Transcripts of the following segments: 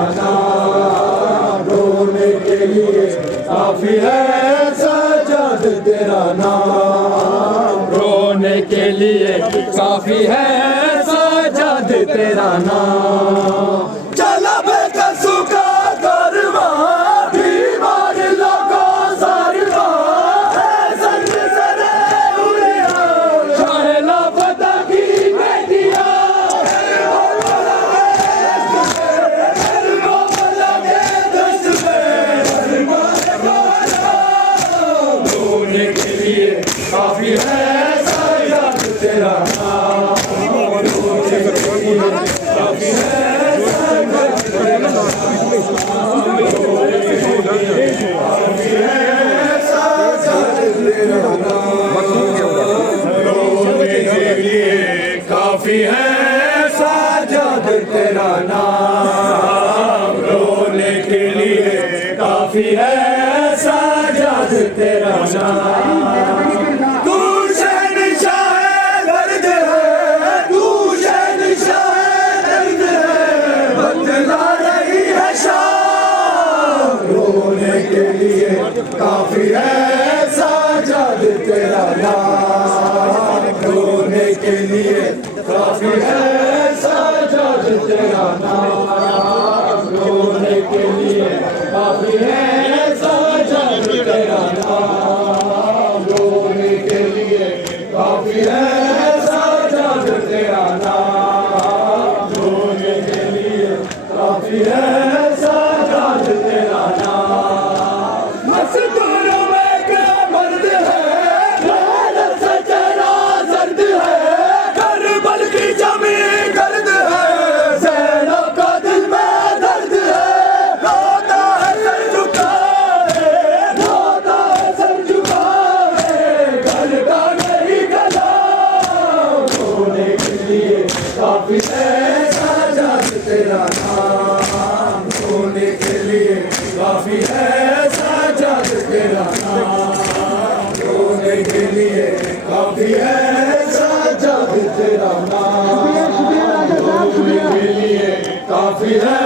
तेरा नाम, रोने के लिए काफी है सजाद तेरा नाम, रोने के लिए काफी है सजाद तेरा नाम। चला बेकसू का कारवां, बीमार लोगों सरवां, संग सरे उड़िया, शाहे लापता की बेटियां, रोने के लिए काफी है सजाद तेरा नाम, रोने के लिए काफी है काफी है सजाद तेरा नाम, रोने के लिए काफी है सजाद तेरा नाम। तू शहंशाह दर्द है, तू शहंशाह दर्द है, बदला रही है शाम, रोने के लिए काफी है सजाद तेरा नाम, रोने के लिए काफी है सजाद तेरा नाम, रोने के लिए काफी है सजाद तेरा नाम, रोने के लिए काफी है सजाद तेरा नाम, रोने के लिए काफी है सजाद तेरा नाम। मस्तूरों में क्या मर्द है, गैरत से चेहरा सर्द है, करबल की जमीन गर्द है, ज़ैनब का दिल में दर्द है, रोता है सर झुकाए, रोता है सर झुकाए, घर का नहीं गला, रोने के लिए काफी है सजाद तेरा नाम, रोने के लिए काफी है सजाद तेरा नाम, रोने के लिए काफी है सजाद तेरा नाम, रोने के लिए काफी है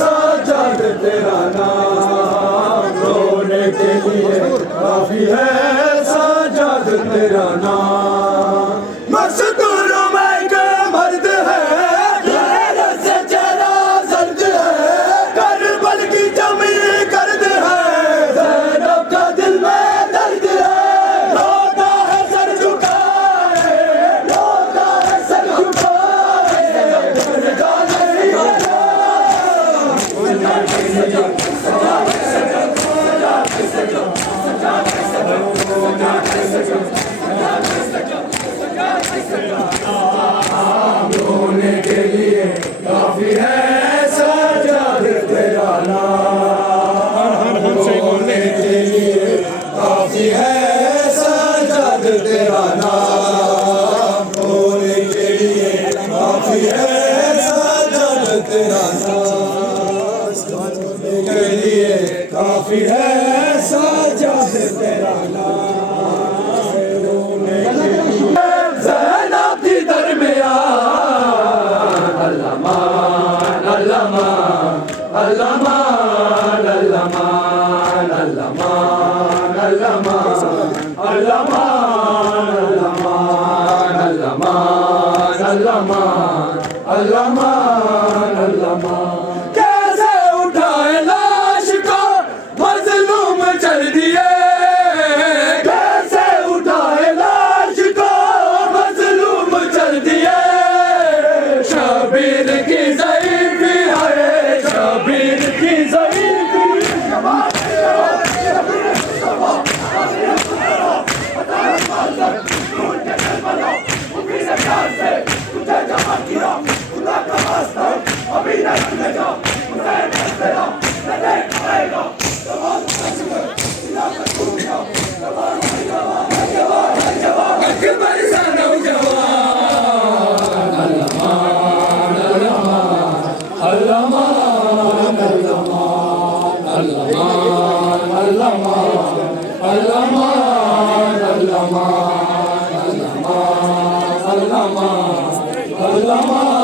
सजाद तेरा नाम, रोने के लिए काफी है सजाद तेरा नाम। मस्तूरों में के मर्द है, गैरत से चेहरा सर्द है, करबल की जमीन गर्द है, ज़ैनब का दिल में दर्द है, रोता है सर झुकाए, रोता है सर झुकाए, घर का नहीं गला, रोने के लिए काफी है सजाद तेरा नाम, रोने के लिए काफी है सजाद तेरा नाम, रोने के लिए काफी है सजाद तेरा नाम, रोने के लिए काफी है सजाद तेरा नाम, रोने के लिए ज़ैनब दी दरमियान, अल्लाह मान अल्लाह मान अल्लाह मान अल्लाह मान अल्लाह मान अल्लाह मान अल्लाह मान अल्लाह मान अल्लाह मान अल्लाह मान अल्लाह मान अल्लाह मान। कैसे उठाए लाश को मजलूम चल दिए, कैसे उठाए लाश को मजलूम चल दिए, शबीर की ज़ईफ़ी है, शबीर की ज़ईफ़ी, Allah